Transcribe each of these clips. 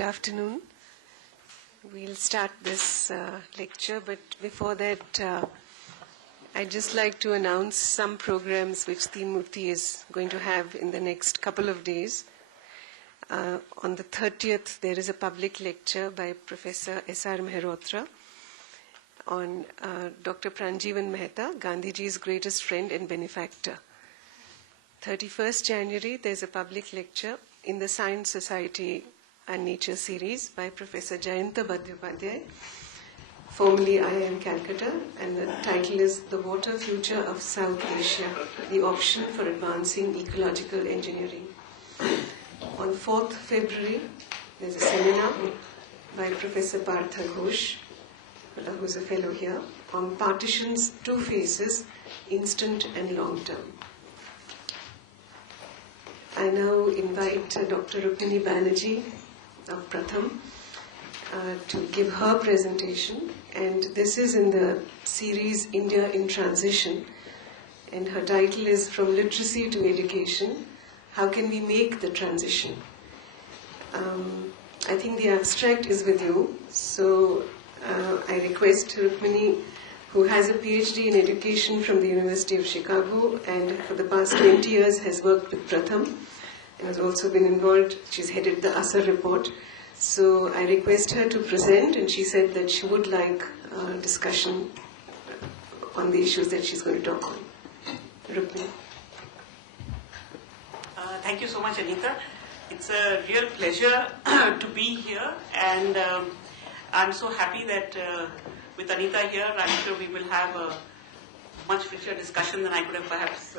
Good afternoon. We'll start this lecture, but before that, I'd just like to announce some programs which Teen Murti is going to have in the next couple of days. On the 30th, there is a public lecture by Professor S.R. Mehrotra on Dr. Pranjivan Mehta, Gandhiji's greatest friend and benefactor. 31st January, there's a public lecture in the Science Society and Nature series by Professor Jayanta Badyapadhyay, formerly IIM Calcutta, and the title is The Water Future of South Asia, the Option for Advancing Ecological Engineering. On 4th February, there's a seminar by Professor Partha Ghosh, who's a fellow here, on partitions, two phases, instant and long term. I now invite Dr. Rukmini Banerji of Pratham to give her presentation, and this is in the series India in Transition, and her title is From Literacy to Education, How Can We Make the Transition? I think the abstract is with you, so I request Rukmini, who has a PhD in education from the University of Chicago and for the past 20 years has worked with Pratham and has also been involved, she's headed the Asar report. So I request her to present, and she said that she would like a discussion on the issues that she's going to talk on. Rukmini. Thank you so much, Anita. It's a real pleasure to be here, and I'm so happy that with Anita here, I'm sure we will have a much richer discussion than I could have perhaps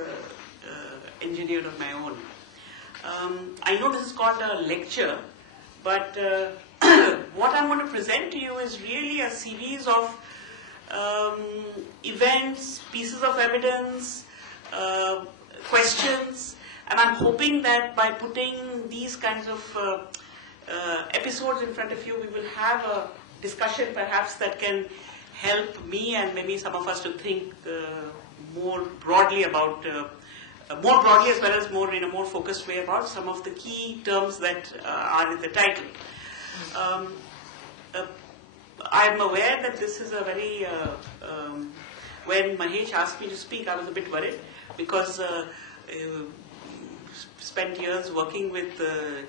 engineered on my own. I know this is called a lecture, but what I'm going to present to you is really a series of events, pieces of evidence, questions, and I'm hoping that by putting these kinds of episodes in front of you, we will have a discussion perhaps that can help me and maybe some of us to think more broadly about, more broadly as well as more in a more focused way about some of the key terms that are in the title. I'm aware that this is a very, when Mahesh asked me to speak, I was a bit worried because spent years working with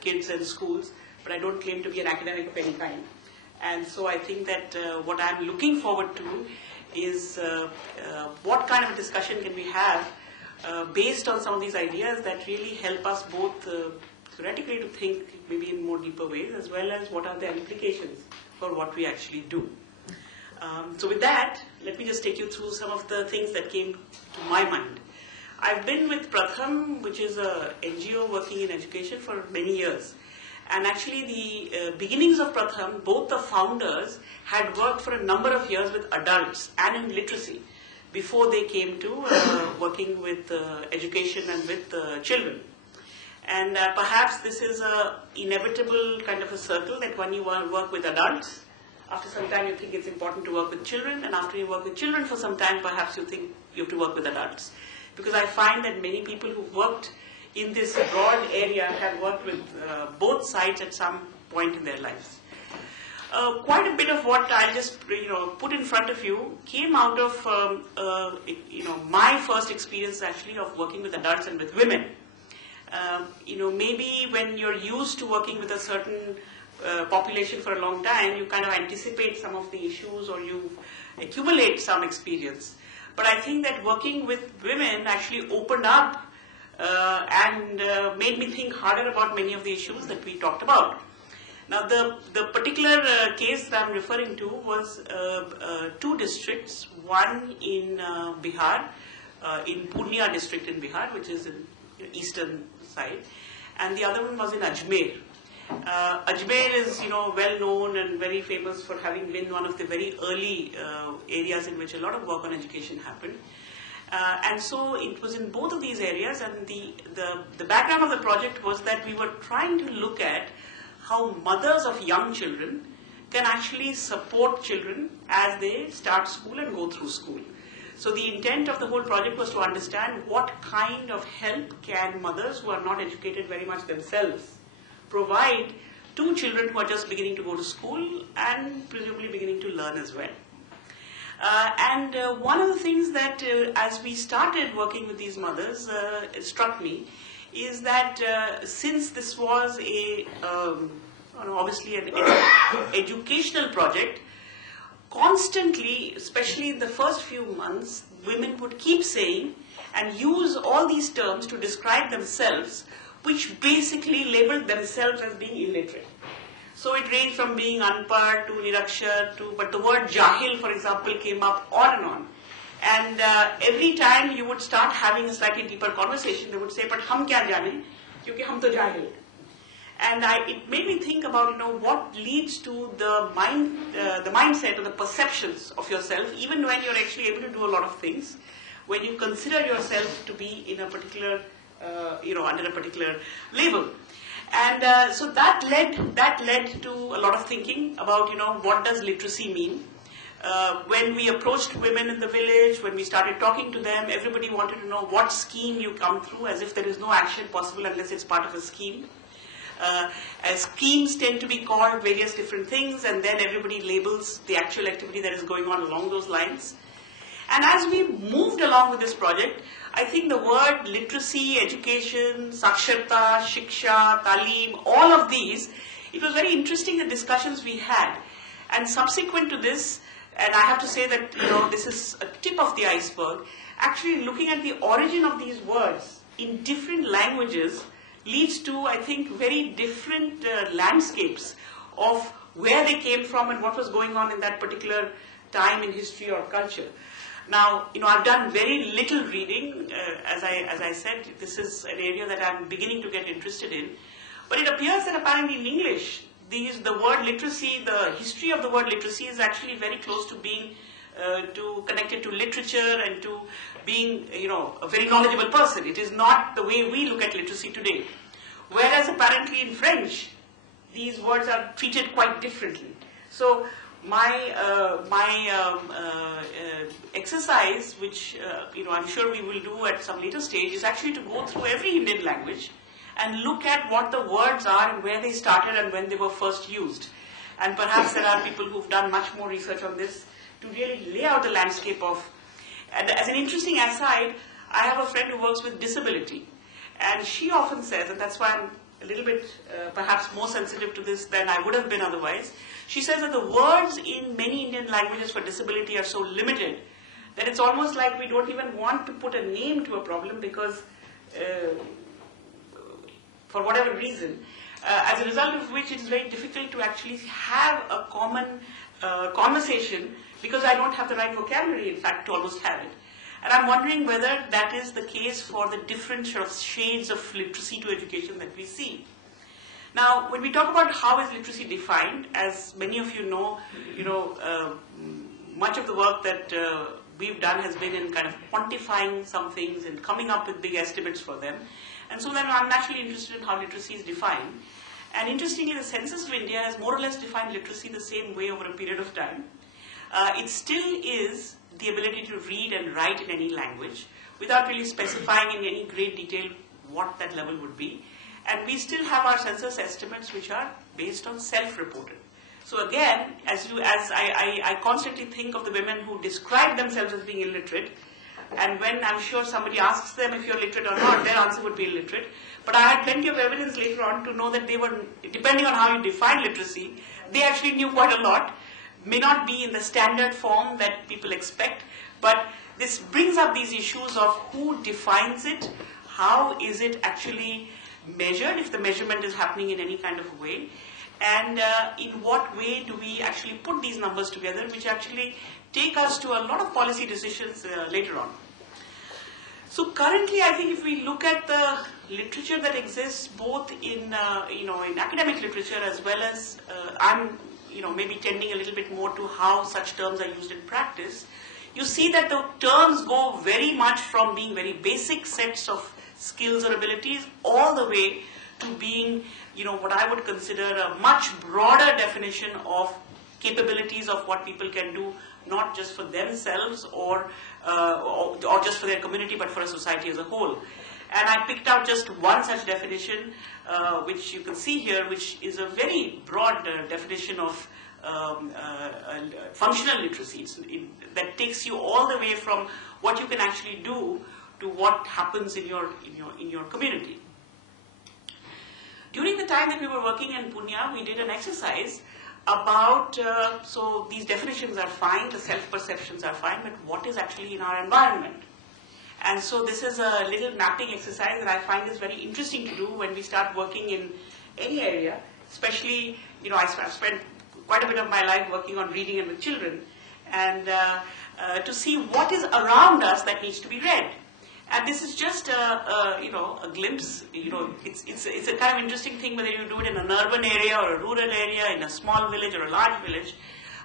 kids and schools, but I don't claim to be an academic of any kind. And so I think that what I'm looking forward to is what kind of a discussion can we have based on some of these ideas that really help us both theoretically to think maybe in more deeper ways, as well as what are the implications for what we actually do. So with that, let me just take you through some of the things that came to my mind. I've been with Pratham, which is a NGO working in education for many years. And actually the beginnings of Pratham, both the founders had worked for a number of years with adults and in literacy before they came to working with education and with children. And perhaps this is an inevitable kind of a circle that when you work with adults, after some time you think it's important to work with children, and after you work with children for some time, perhaps you think you have to work with adults. Because I find that many people who've worked in this broad area have worked with both sides at some point in their lives. Quite a bit of what I'll just put in front of you came out of my first experience actually of working with adults and with women. Maybe when you're used to working with a certain population for a long time, you kind of anticipate some of the issues or you accumulate some experience. But I think that working with women actually opened up and made me think harder about many of the issues that we talked about. Now, the particular case that I'm referring to was two districts, one in Bihar, in Purnia district in Bihar, which is in eastern side, and the other one was in Ajmer. Ajmer is, well known and very famous for having been one of the very early areas in which a lot of work on education happened. And so it was in both of these areas, and the background of the project was that we were trying to look at how mothers of young children can actually support children as they start school and go through school. So the intent of the whole project was to understand what kind of help can mothers who are not educated very much themselves provide to children who are just beginning to go to school and presumably beginning to learn as well. One of the things that as we started working with these mothers, it struck me, is that since this was obviously an educational project, constantly, especially in the first few months, women would keep saying and use all these terms to describe themselves, which basically labeled themselves as being illiterate. So it ranged from being unpad to nirakshar to, but the word jahil, for example, came up on and on. And every time you would start having a slightly deeper conversation, they would say, but hum kya jane, kyunki hum to jahil. And it made me think about, what leads to the mindset or the perceptions of yourself, even when you're actually able to do a lot of things, when you consider yourself to be in a particular, under a particular label. And so that led to a lot of thinking about, what does literacy mean? When we approached women in the village, when we started talking to them, everybody wanted to know what scheme you come through, as if there is no action possible unless it's part of a scheme. As schemes tend to be called various different things, and then everybody labels the actual activity that is going on along those lines. And as we moved along with this project, I think the word literacy, education, saksharta, shiksha, talim, all of these, it was very interesting the discussions we had. And subsequent to this, and I have to say that this is a tip of the iceberg, actually looking at the origin of these words in different languages leads to, I think, very different landscapes of where they came from and what was going on in that particular time in history or culture. Now, I've done very little reading. As I said, this is an area that I'm beginning to get interested in. But it appears that apparently in English, the word literacy, the history of the word literacy is actually very close to being connected to literature and to being, a very knowledgeable person. It is not the way we look at literacy today. Whereas apparently in French, these words are treated quite differently. So my exercise, which I'm sure we will do at some later stage, is actually to go through every Indian language and look at what the words are and where they started and when they were first used. And perhaps there are people who've done much more research on this to really lay out the landscape of. And as an interesting aside, I have a friend who works with disability, and she often says, and that's why I'm a little bit perhaps more sensitive to this than I would have been otherwise. She says that the words in many Indian languages for disability are so limited that it's almost like we don't even want to put a name to a problem because for whatever reason, as a result of which it is very difficult to actually have a common conversation because I don't have the right vocabulary, in fact, to almost have it. And I'm wondering whether that is the case for the different sort of shades of literacy to education that we see. Now, when we talk about how is literacy defined, as many of you know, much of the work that we've done has been in kind of quantifying some things and coming up with big estimates for them. And so then I'm naturally interested in how literacy is defined. And interestingly, the Census of India has more or less defined literacy the same way over a period of time. It still is the ability to read and write in any language without really specifying in any great detail what that level would be. And we still have our census estimates which are based on self-reported. So again, as I constantly think of the women who describe themselves as being illiterate, and when I'm sure somebody asks them if you're literate or not, their answer would be illiterate. But I had plenty of evidence later on to know that they were, depending on how you define literacy, they actually knew quite a lot. May not be in the standard form that people expect, but this brings up these issues of who defines it, how is it actually measured, if the measurement is happening in any kind of way, and in what way do we actually put these numbers together, which actually take us to a lot of policy decisions later on. So currently, I think if we look at the literature that exists, both in in academic literature as well as I'm maybe tending a little bit more to how such terms are used in practice, you see that the terms go very much from being very basic sets of skills or abilities all the way to being, what I would consider a much broader definition of capabilities of what people can do, not just for themselves or just for their community, but for a society as a whole. And I picked out just one such definition, which you can see here, which is a very broad definition of functional literacy. That takes you all the way from what you can actually do to what happens in your community. During the time that we were working in Pune, we did an exercise about, so these definitions are fine, the self-perceptions are fine, but what is actually in our environment? And so this is a little mapping exercise that I find is very interesting to do when we start working in any area, especially, I've spent quite a bit of my life working on reading and with children, and to see what is around us that needs to be read. And this is just a glimpse. It's a kind of interesting thing whether you do it in an urban area or a rural area, in a small village or a large village.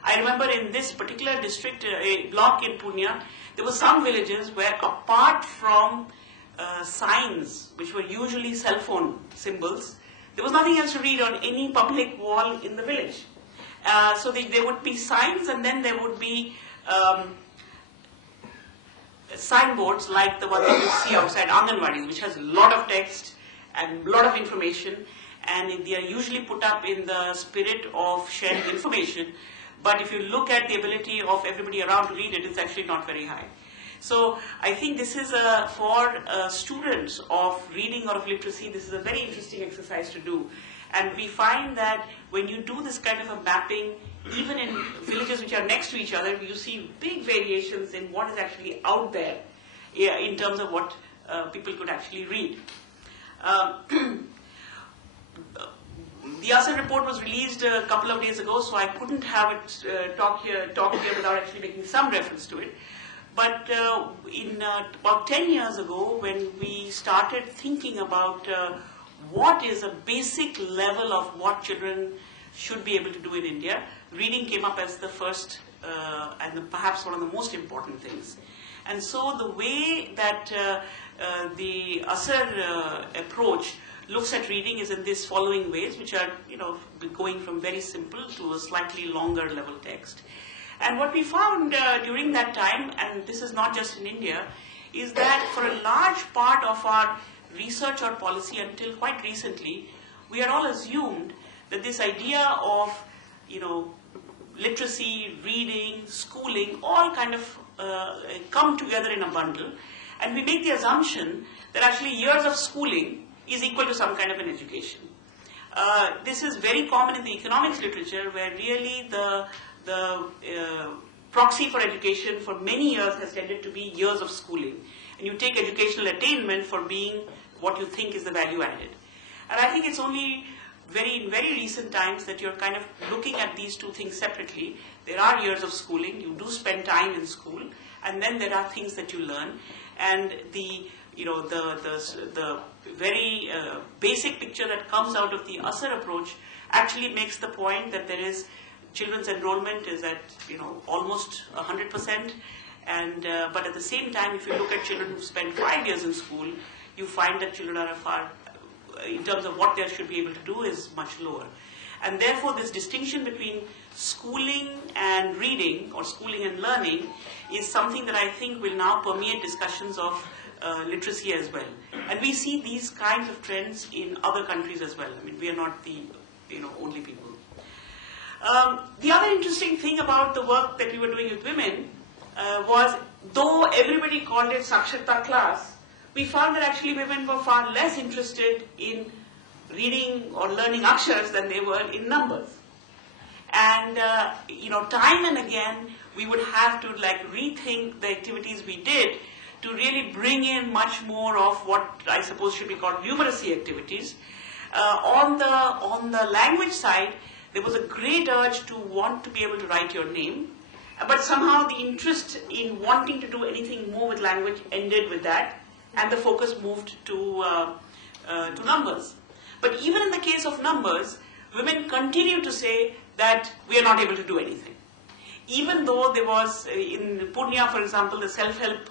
I remember in this particular district, a block in Pune, there were some villages where, apart from signs, which were usually cell phone symbols, there was nothing else to read on any public wall in the village. So there would be signs, and then there would be signboards like the one that you see outside Anganwadis, which has a lot of text and a lot of information, and they are usually put up in the spirit of sharing information. But if you look at the ability of everybody around to read it, it's actually not very high. So I think this is for students of reading or of literacy, this is a very interesting exercise to do. And we find that when you do this kind of a mapping, even in villages which are next to each other, you see big variations in what is actually out there in terms of what people could actually read. The ASER report was released a couple of days ago, so I couldn't have it talk here without actually making some reference to it. But about 10 years ago, when we started thinking about what is a basic level of what children should be able to do in India, reading came up as the first and perhaps one of the most important things. And so the way that the ASER approach looks at reading is in these following ways, which are going from very simple to a slightly longer level text. And what we found during that time, and this is not just in India, is that for a large part of our research or policy until quite recently, we had all assumed that this idea of literacy, reading, schooling, all kind of come together in a bundle, and we make the assumption that actually years of schooling is equal to some kind of an education. This is very common in the economics literature, where really the proxy for education for many years has tended to be years of schooling. And you take educational attainment for being what you think is the value added. And I think it's only in very recent times that you're kind of looking at these two things separately. There are years of schooling, you do spend time in school, and then there are things that you learn. And the very basic picture that comes out of the ASER approach actually makes the point that there is children's enrollment is at almost 100%, and but at the same time, if you look at children who spend 5 years in school, you find that children are far, in terms of what they should be able to do, is much lower. And therefore, this distinction between schooling and reading, or schooling and learning, is something that I think will now permeate discussions of literacy as well. And we see these kinds of trends in other countries as well. I mean, we are not the only people. The other interesting thing about the work that we were doing with women was, though everybody called it Saksharta class, we found that actually women were far less interested in reading or learning akshars than they were in numbers. And time and again, we would have to rethink the activities we did to really bring in much more of what I suppose should be called numeracy activities. On the language side, there was a great urge to want to be able to write your name, but somehow the interest in wanting to do anything more with language ended with that, and the focus moved to numbers. But even in the case of numbers, women continue to say that we are not able to do anything. Even though there was, in Pune, for example, the self-help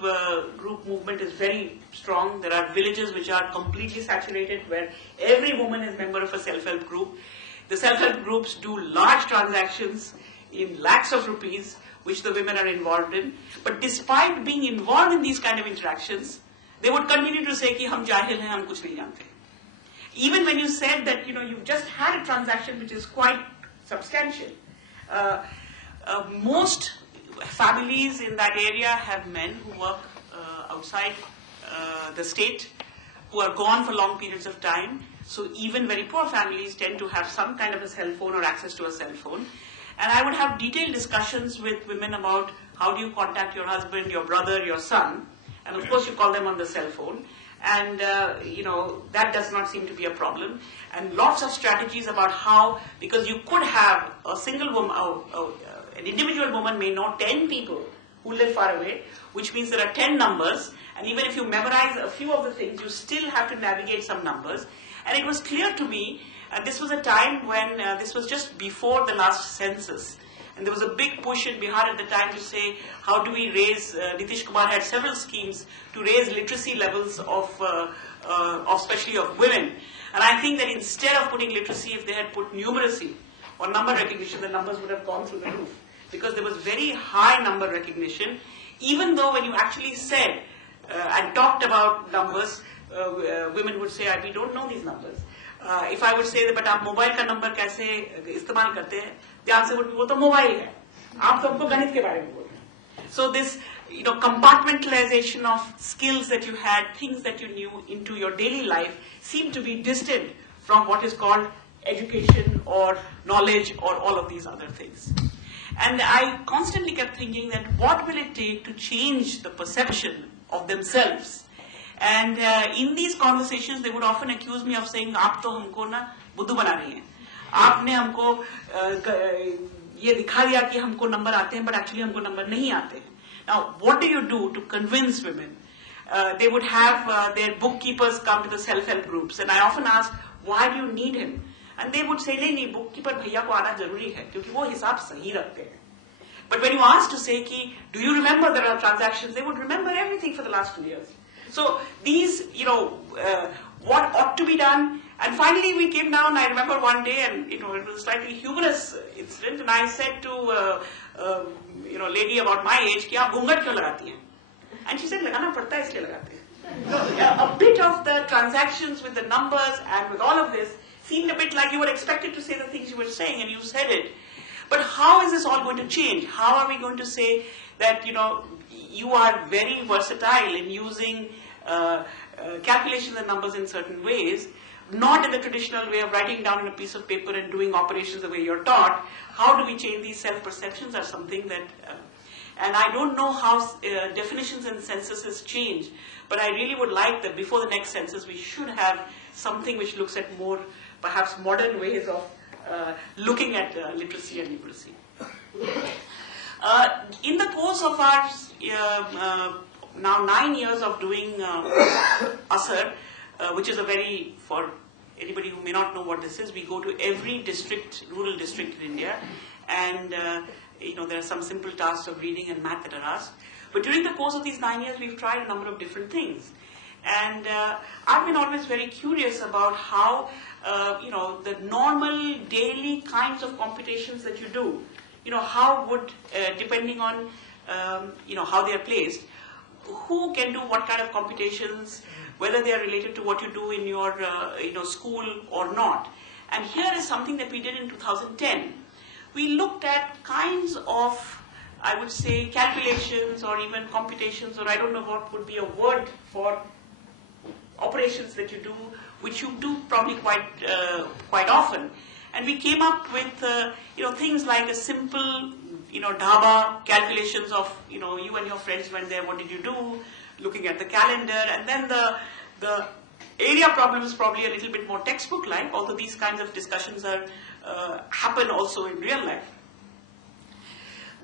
group movement is very strong. There are villages which are completely saturated, where every woman is a member of a self-help group. The self-help groups do large transactions in lakhs of rupees, which the women are involved in. But despite being involved in these kind of interactions, they would continue to say कि हम जाहिल हैं, हम कुछ नहीं जानते. Even when you said that, you've just had a transaction which is quite substantial. Most families in that area have men who work outside the state, who are gone for long periods of time. So even very poor families tend to have some kind of a cell phone or access to a cell phone. And I would have detailed discussions with women about how do you contact your husband, your brother, your son. And of course you call them on the cell phone. And, that does not seem to be a problem. And lots of strategies about how, because you could have a single woman, an individual woman may know 10 people who live far away, which means there are 10 numbers. And even if you memorize a few of the things, you still have to navigate some numbers. And it was clear to me, and this was a time when this was just before the last census. And there was a big push in Bihar at the time to say, how do we raise, Nitish Kumar had several schemes to raise literacy levels of especially of women. And I think that instead of putting literacy, if they had put numeracy or number recognition, the numbers would have gone through the roof. Because there was very high number recognition, even though when you actually said and talked about numbers, women would say, we don't know these numbers. If I would say that, but आप mobile का number कैसे इस्तेमाल करते हैं, the answer would be, वो तो mobile है. आप तो हमको गणित के बारे में बोल रहे हैं. So this, compartmentalization of skills that you had, things that you knew into your daily life seemed to be distant from what is called education or knowledge or all of these other things. And I constantly kept thinking that what will it take to change the perception of themselves? And in these conversations, they would often accuse me of saying, "आप तो हमको ना बुद्धू बना रही हैं. आपने हमको ये दिखा दिया कि हमको नंबर आते हैं, but actually हमको नंबर नहीं आते हैं." Now, what do you do to convince women? They would have their bookkeepers come to the self-help groups, and I often ask, "Why do you need him?" And they would say, "नहीं, bookkeeper भैया को आना जरूरी है, क्योंकि वो हिसाब सही रखते हैं." But when you ask to say, "Do you remember there are transactions?" they would remember everything for the last 2 years. So these, what ought to be done. And finally we came down, I remember one day, and it was a slightly humorous incident, and I said to lady about my age, कि आप घूंघट क्यों लगाती हैं? And she said, लगाना पड़ता है इसलिए लगाते हैं. A bit of the transactions with the numbers and with all of this seemed a bit like you were expected to say the things you were saying, and you said it. But how is this all going to change? How are we going to say that, you are very versatile in using calculations and numbers in certain ways, not in the traditional way of writing down on a piece of paper and doing operations the way you're taught? How do we change these self-perceptions are something that, and I don't know how definitions and censuses change, but I really would like that before the next census we should have something which looks at more, perhaps modern ways of looking at literacy and numeracy. In the course of our now 9 years of doing ASAR, which is for anybody who may not know what this is, we go to every district, rural district in India, and there are some simple tasks of reading and math that are asked. But during the course of these 9 years, we've tried a number of different things. And I've been always very curious about how, the normal daily kinds of computations that you do, how would, depending on, how they are placed, who can do what kind of computations, whether they are related to what you do in your, school or not. And here is something that we did in 2010. We looked at kinds of, I would say, calculations or even computations, or I don't know what would be a word for operations that you do, which you do probably quite often. And we came up with, things like a simple, dhaba calculations of, you and your friends went there, what did you do, looking at the calendar, and then the area problem is probably a little bit more textbook-like, although these kinds of discussions happen also in real life.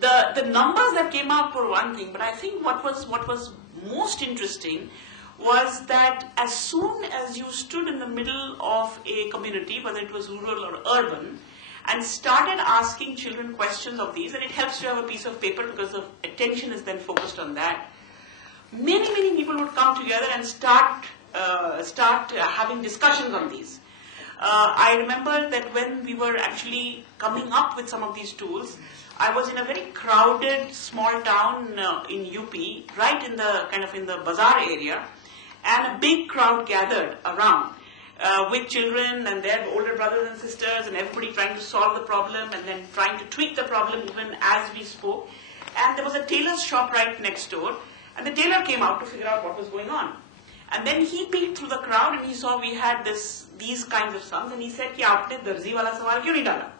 The numbers that came out were one thing, but I think what was most interesting was that as soon as you stood in the middle of a community, whether it was rural or urban, and started asking children questions of these, and it helps to have a piece of paper because the attention is then focused on that, many people would come together and start having discussions on these. I remember that when we were actually coming up with some of these tools, I was in a very crowded small town in UP, right in the bazaar area, and a big crowd gathered around with children and their older brothers and sisters, and everybody trying to solve the problem and then trying to tweak the problem even as we spoke. And there was a tailor's shop right next door, and the tailor came out to figure out what was going on. And then he peeked through the crowd and he saw we had these kinds of songs, and he said, "Ki aapne darzi wala sawal kyun nahi dala?"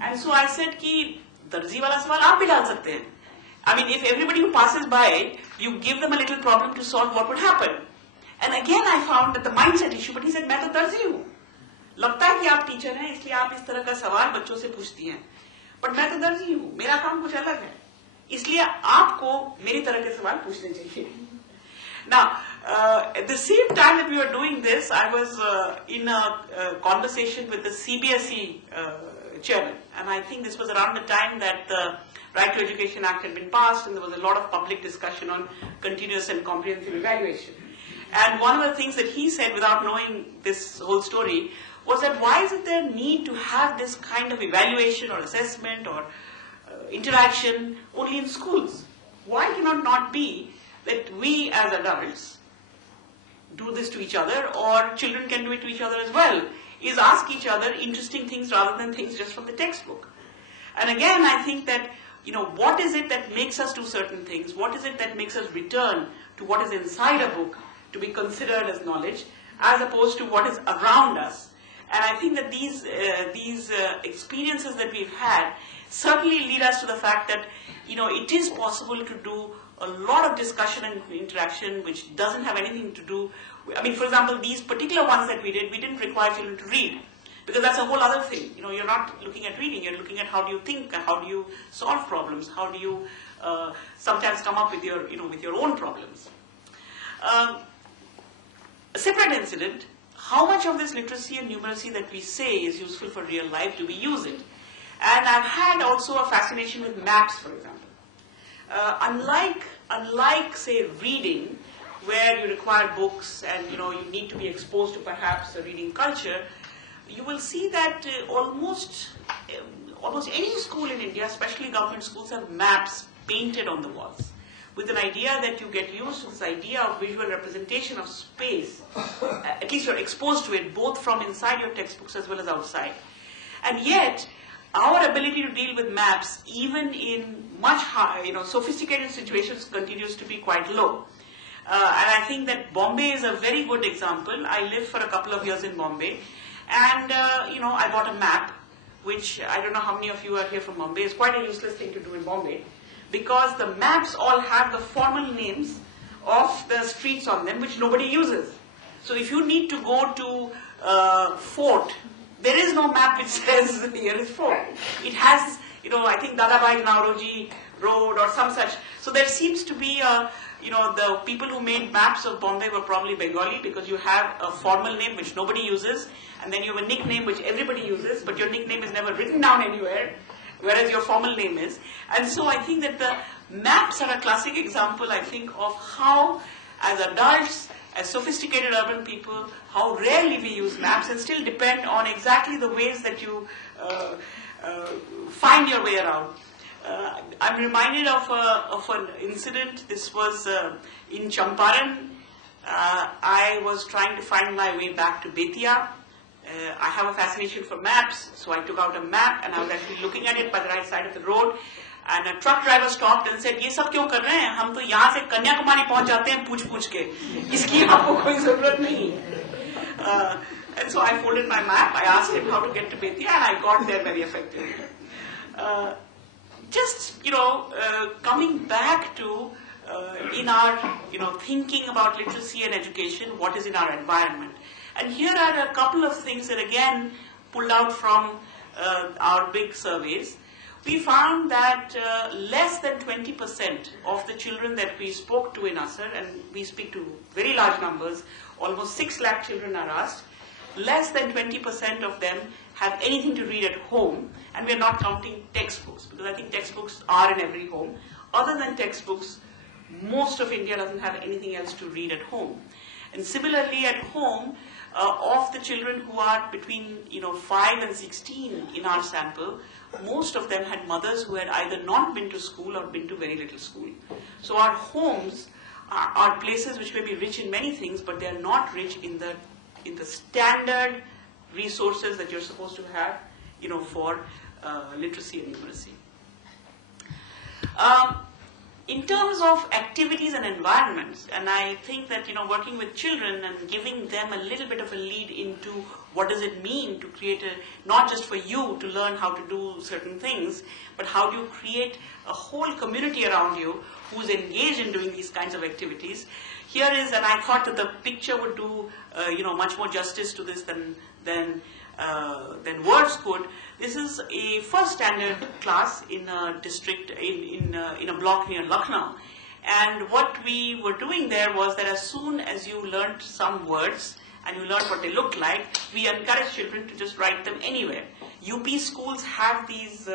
And so I said, "Ki darzi wala sawal aap bhi dal sakte hain." I mean, if everybody who passes by, you give them a little problem to solve, what would happen? And again I found that the mindset issue, but he said, "मैं तो दर्जी हूँ, लगता है कि आप teacher हैं, इसलिए आप इस तरह का सवाल बच्चों से पूछती हैं, but मैं तो दर्जी हूँ, मेरा काम कुछ अलग है, इसलिए आपको मेरी तरह के सवाल पूछने चाहिए." Now, at the same time that we were doing this, I was in a conversation with the CBSE chairman, and I think this was around the time that the Right to Education Act had been passed, and there was a lot of public discussion on continuous and comprehensive evaluation. And one of the things that he said, without knowing this whole story, was that why is it there need to have this kind of evaluation or assessment or interaction only in schools? Why cannot not be that we as adults do this to each other, or children can do it to each other as well, is ask each other interesting things rather than things just from the textbook. And again, I think that, what is it that makes us do certain things? What is it that makes us return to what is inside a book to be considered as knowledge, as opposed to what is around us? And I think that these experiences that we've had certainly lead us to the fact that, it is possible to do a lot of discussion and interaction which doesn't have anything to do, for example, these particular ones that we didn't require children to read, because that's a whole other thing. You're not looking at reading, you're looking at how do you think, how do you solve problems, how do you sometimes come up with your own problems. A separate incident, how much of this literacy and numeracy that we say is useful for real life, do we use it? And I've had also a fascination with maps, for example. Unlike, say, reading, where you require books and you need to be exposed to perhaps a reading culture, you will see that almost any school in India, especially government schools, have maps painted on the walls, with an idea that you get used to this idea of visual representation of space. At least you're exposed to it, both from inside your textbooks as well as outside. And yet, our ability to deal with maps, even in much higher, sophisticated situations, continues to be quite low. And I think that Bombay is a very good example. I lived for a couple of years in Bombay, and I bought a map, which I don't know how many of you are here from Bombay. It's quite a useless thing to do in Bombay, because the maps all have the formal names of the streets on them, which nobody uses. So if you need to go to Fort, there is no map which says here is Fort. It has, I think Dadabhai Nauroji Road or some such. So there seems to be the people who made maps of Bombay were probably Bengali, because you have a formal name which nobody uses, and then you have a nickname which everybody uses, but your nickname is never written down anywhere, whereas your formal name is. And so I think that the maps are a classic example, I think, of how, as adults, as sophisticated urban people, how rarely we use maps and still depend on exactly the ways that you find your way around. I'm reminded of an incident. This was in Champaran. I was trying to find my way back to Betia. I have a fascination for maps, so I took out a map and I was actually looking at it by the right side of the road. And a truck driver stopped and said, "ये सब क्यों कर रहे हैं? हम तो यहाँ से कन्याकुमारी पहुँच जाते हैं पूछ के. इसकी आपको कोई ज़रूरत नहीं है." And so I folded my map. I asked him how to get to Betia, and I got there very effectively. Coming back to in our thinking about literacy and education, what is in our environment. And here are a couple of things that again pulled out from our big surveys. We found that less than 20% of the children that we spoke to in Asar, and we speak to very large numbers, almost 6 lakh children are asked, less than 20% of them have anything to read at home, and we're not counting textbooks, because I think textbooks are in every home. Other than textbooks, most of India doesn't have anything else to read at home. And similarly at home, of the children who are between 5 and 16 in our sample, most of them had mothers who had either not been to school or been to very little school. So our homes are places which may be rich in many things, but they are not rich in the standard resources that you're supposed to have, for literacy and numeracy. In terms of activities and environments, and I think that working with children and giving them a little bit of a lead into what does it mean to create not just for you to learn how to do certain things, but how do you create a whole community around you who's engaged in doing these kinds of activities. Here is, and I thought that the picture would do much more justice to this than words could. This is a first standard class in a district, in a block near Lucknow. And what we were doing there was that as soon as you learned some words and you learned what they looked like, we encouraged children to just write them anywhere. UP schools have these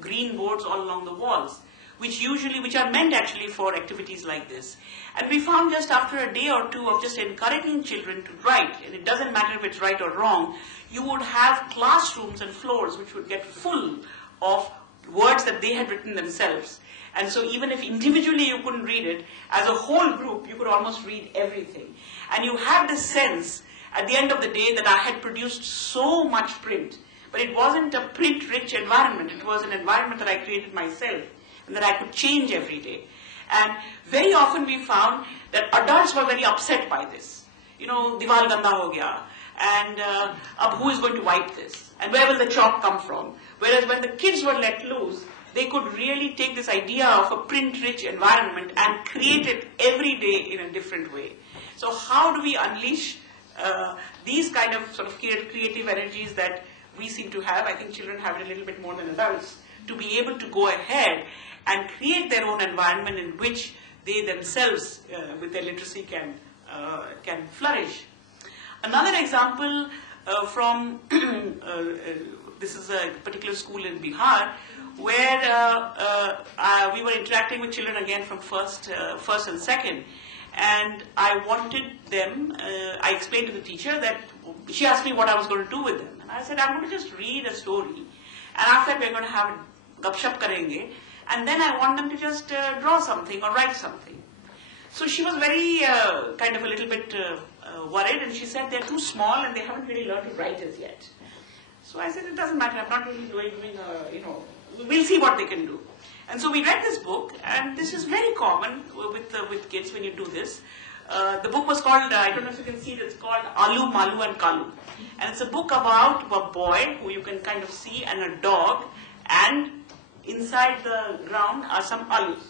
green boards all along the walls, which are meant actually for activities like this. And we found just after a day or two of just encouraging children to write, and it doesn't matter if it's right or wrong, you would have classrooms and floors which would get full of words that they had written themselves. And so even if individually you couldn't read it, as a whole group you could almost read everything. And you had this sense at the end of the day that I had produced so much print, but it wasn't a print-rich environment. It was an environment that I created myself and that I could change every day. And very often we found that adults were very upset by this. Diwal ganda ho gaya. And who is going to wipe this? And where will the chalk come from? Whereas when the kids were let loose, they could really take this idea of a print-rich environment and create it every day in a different way. So how do we unleash these kind of sort of creative energies that we seem to have? I think children have it a little bit more than adults, to be able to go ahead and create their own environment in which they themselves, with their literacy, can flourish. Another example from this is a particular school in Bihar, where we were interacting with children again from first and second, and I wanted them. I explained to the teacher that she asked me what I was going to do with them, and I said I'm going to just read a story, and after that we're going to have gupshup karenge, and then I want them to just draw something or write something. So she was very kind of a little bit worried, and she said they're too small and they haven't really learned to write as yet. So I said it doesn't matter, I'm not really doing we'll see what they can do. And so we read this book, and this is very common with kids when you do this. The book was called, I don't know if you can see it, it's called Alu, Malu and Kalu. And it's a book about a boy who you can kind of see and a dog, and inside the ground are some alus.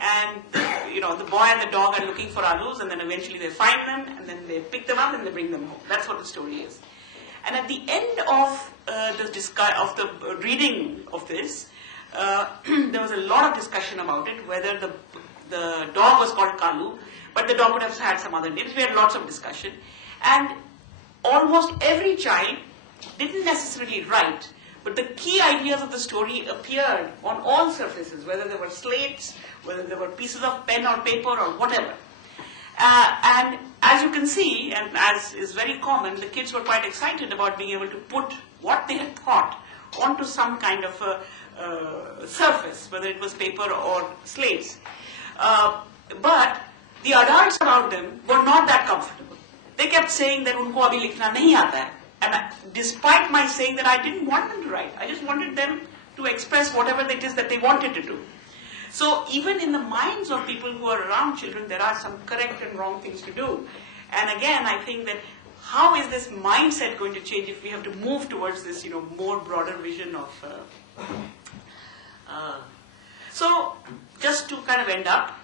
And the boy and the dog are looking for alus, and then eventually they find them, and then they pick them up and they bring them home. That's what the story is. And at the end of the reading of this, there was a lot of discussion about it, whether the dog was called Kalu, but the dog would have had some other names. We had lots of discussion. And almost every child didn't necessarily write, but the key ideas of the story appeared on all surfaces, whether they were slates, whether there were pieces of pen or paper or whatever. And as you can see, and as is very common, the kids were quite excited about being able to put what they had thought onto some kind of a surface, whether it was paper or slates. But the adults around them were not that comfortable. They kept saying that unko abhi likhna nahi aata hai. And despite my saying that I didn't want them to write, I just wanted them to express whatever it is that they wanted to do. So even in the minds of people who are around children, there are some correct and wrong things to do. And again, I think that how is this mindset going to change if we have to move towards this, more broader vision of... So just to kind of end up,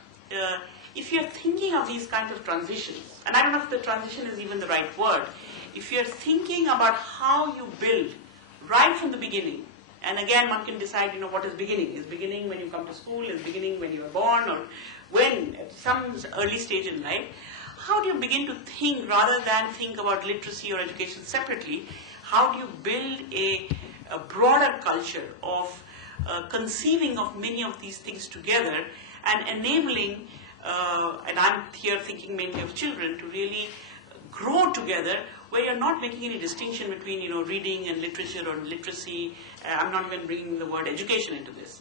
if you're thinking of these kinds of transitions, and I don't know if the transition is even the right word, if you're thinking about how you build right from the beginning, and again one can decide, what is beginning? Is beginning when you come to school? Is beginning when you are born? Or when, at some early stage in life? How do you begin to think, rather than think about literacy or education separately, how do you build a broader culture of conceiving of many of these things together and enabling, and I'm here thinking mainly of children, to really grow together, where you're not making any distinction between, reading and literature or literacy. I'm not even bringing the word education into this.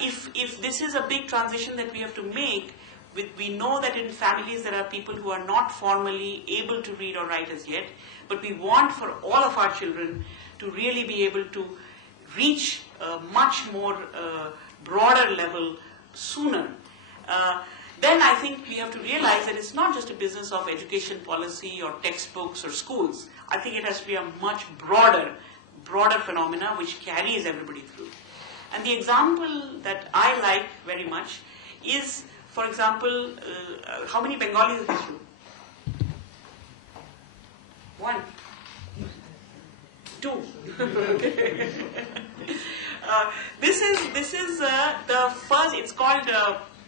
If this is a big transition that we have to make, we know that in families there are people who are not formally able to read or write as yet, but we want for all of our children to really be able to reach a much more broader level sooner. Then I think we have to realize that it's not just a business of education policy or textbooks or schools. I think it has to be a much broader phenomena which carries everybody through. And the example that I like very much is, for example, how many Bengalis in this room? One. Two. This is the first. It's called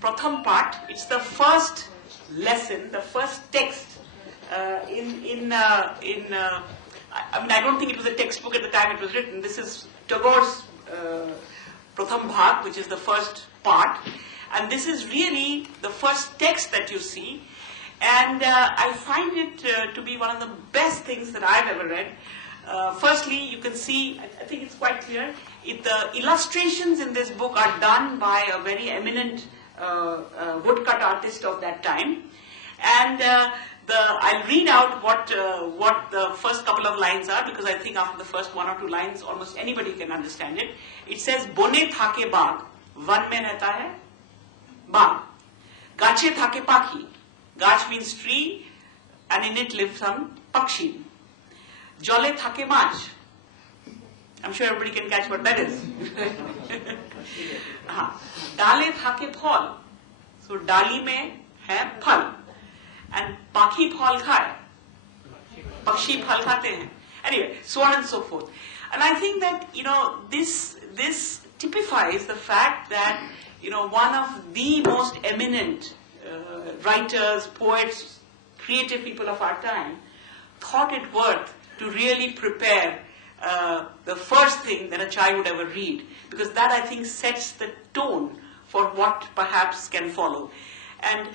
Pratham part. It's the first lesson, the first text I mean, I don't think it was a textbook at the time it was written. This is Tagore's Pratham Bhag, which is the first part. And this is really the first text that you see. And I find it to be one of the best things that I've ever read. Firstly, you can see, I think it's quite clear, the illustrations in this book are done by a very eminent woodcut artist of that time. And I'll read out what the first couple of lines are, because I think after the first one or two lines, almost anybody can understand it. It says, Bone thake baag, one में रहता है बाग. Gache thake pakhi. Gach means tree, and in it live some pakshi. Jole thake mach. I'm sure everybody can catch what that is. Dale thake phol. So dali mein hai phal. And pakhi phol khaye. Pakshi phal khate hain. Anyway, so on and so forth. And I think that, this typifies the fact that, one of the most eminent writers, poets, creative people of our time thought it worth to really prepare the first thing that a child would ever read, because that, I think, sets the tone for what perhaps can follow. And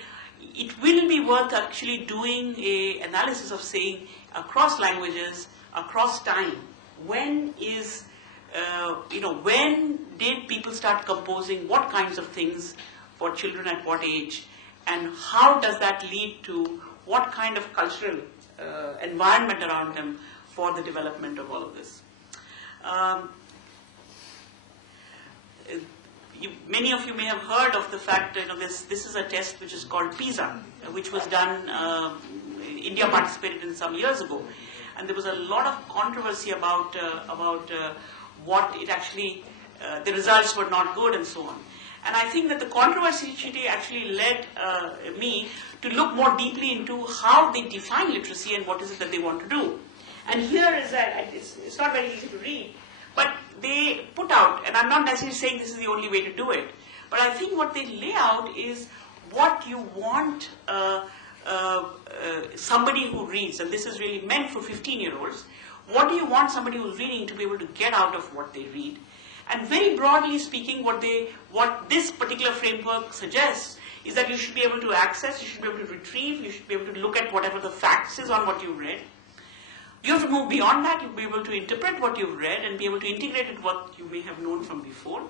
it will be worth actually doing an analysis of saying, across languages, across time, when did people start composing what kinds of things for children at what age, and how does that lead to what kind of cultural environment around them for the development of all of this. Many of you may have heard of the fact that this is a test which is called PISA, which was done, India participated in some years ago, and there was a lot of controversy about what it actually, the results were not good and so on. And I think that the controversy actually led me to look more deeply into how they define literacy and what is it that they want to do. And here is it's not very easy to read, but they put out, and I'm not necessarily saying this is the only way to do it, but I think what they lay out is what you want somebody who reads, and this is really meant for 15-year-olds, what do you want somebody who's reading to be able to get out of what they read? And very broadly speaking, what this particular framework suggests is that you should be able to access, you should be able to retrieve, you should be able to look at whatever the facts is on what you've read. You have to move beyond that. You'll be able to interpret what you've read and be able to integrate it what you may have known from before.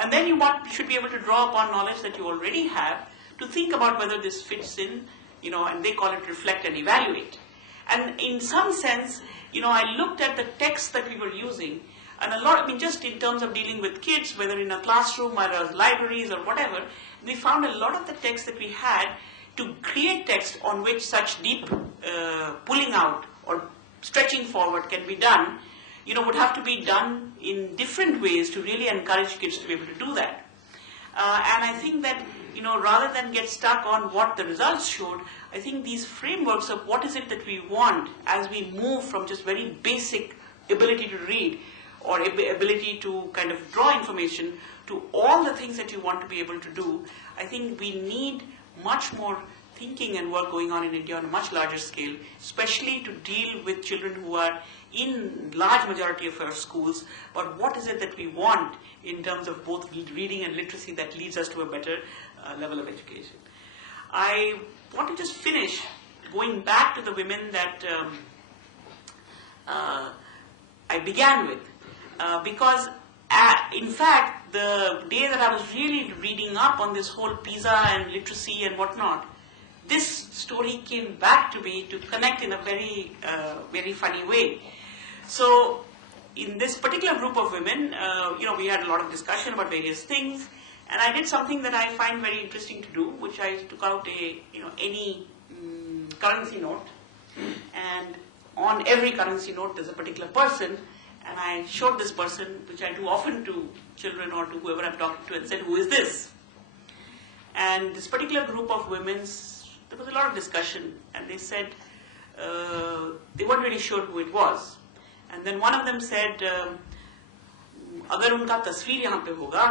And then you should be able to draw upon knowledge that you already have to think about whether this fits in, and they call it reflect and evaluate. And in some sense, I looked at the text that we were using, and just in terms of dealing with kids, whether in a classroom or libraries or whatever, we found a lot of the text that we had to create text on which such deep pulling out or stretching forward can be done, would have to be done in different ways to really encourage kids to be able to do that. And I think that, rather than get stuck on what the results showed, I think these frameworks of what is it that we want as we move from just very basic ability to read or ability to kind of draw information to all the things that you want to be able to do, I think we need much more thinking and work going on in India on a much larger scale, especially to deal with children who are in large majority of our schools, but what is it that we want in terms of both reading and literacy that leads us to a better level of education. I want to just finish going back to the women that I began with, because In fact, the day that I was really reading up on this whole PISA and literacy and whatnot, this story came back to me to connect in a very, very funny way. So, in this particular group of women, we had a lot of discussion about various things, and I did something that I find very interesting to do, which I took out any currency note, and on every currency note there's a particular person, and I showed this person, which I do often to children or to whoever I'm talking to, and said, "Who is this?" And this particular group of women, there was a lot of discussion, and they said they weren't really sure who it was. And then one of them said, "अगर उनका तस्वीर यहाँ पे होगा,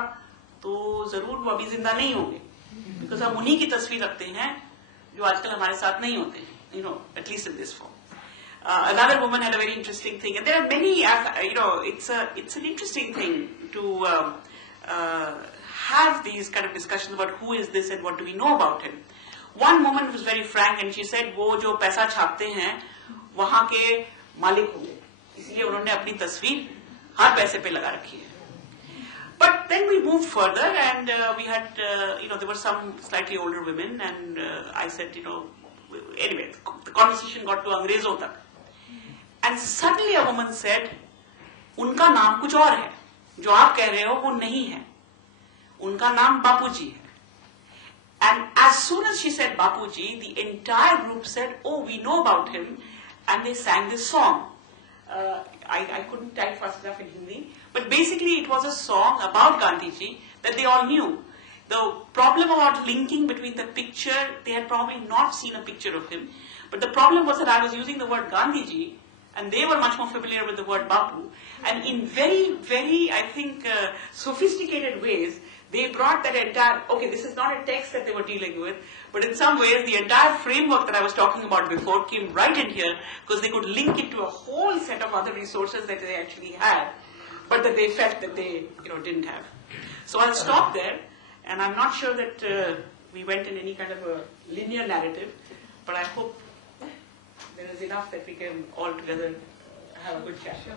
तो जरूर वो अभी जिंदा नहीं होंगे, because हम उन्हीं की तस्वीर रखते हैं जो आजकल हमारे साथ नहीं होते हैं, at least in this form." Another woman had a very interesting thing, and there are many. It's an interesting thing to have these kind of discussions about who is this and what do we know about him. One woman was very frank, and she said, "वो जो पैसा छापते हैं, वहाँ के मालिक होंगे, इसलिए उन्होंने अपनी तस्वीर हर पैसे पे लगा रखी है." But then we moved further, and we had, there were some slightly older women, and I said, anyway, the conversation got to अंग्रेजों तक. And suddenly a woman said, "उनका नाम कुछ और है, जो आप कह रहे हो वो नहीं है. उनका नाम बापूजी है." And as soon as she said Bapuji, the entire group said, "Oh, we know about him," and they sang this song. I couldn't type fast enough in Hindi, but basically it was a song about Gandhiji that they all knew. The problem about linking between the picture, they had probably not seen a picture of him, but the problem was that I was using the word Gandhiji, and they were much more familiar with the word Bapu, and in very, very, I think, sophisticated ways, they brought that entire, okay, this is not a text that they were dealing with, but in some ways the entire framework that I was talking about before came right in here, because they could link it to a whole set of other resources that they actually had, but that they felt that they didn't have. So I'll stop there, and I'm not sure that we went in any kind of a linear narrative, but I hope there is enough that we can all together have a good chat. Sure.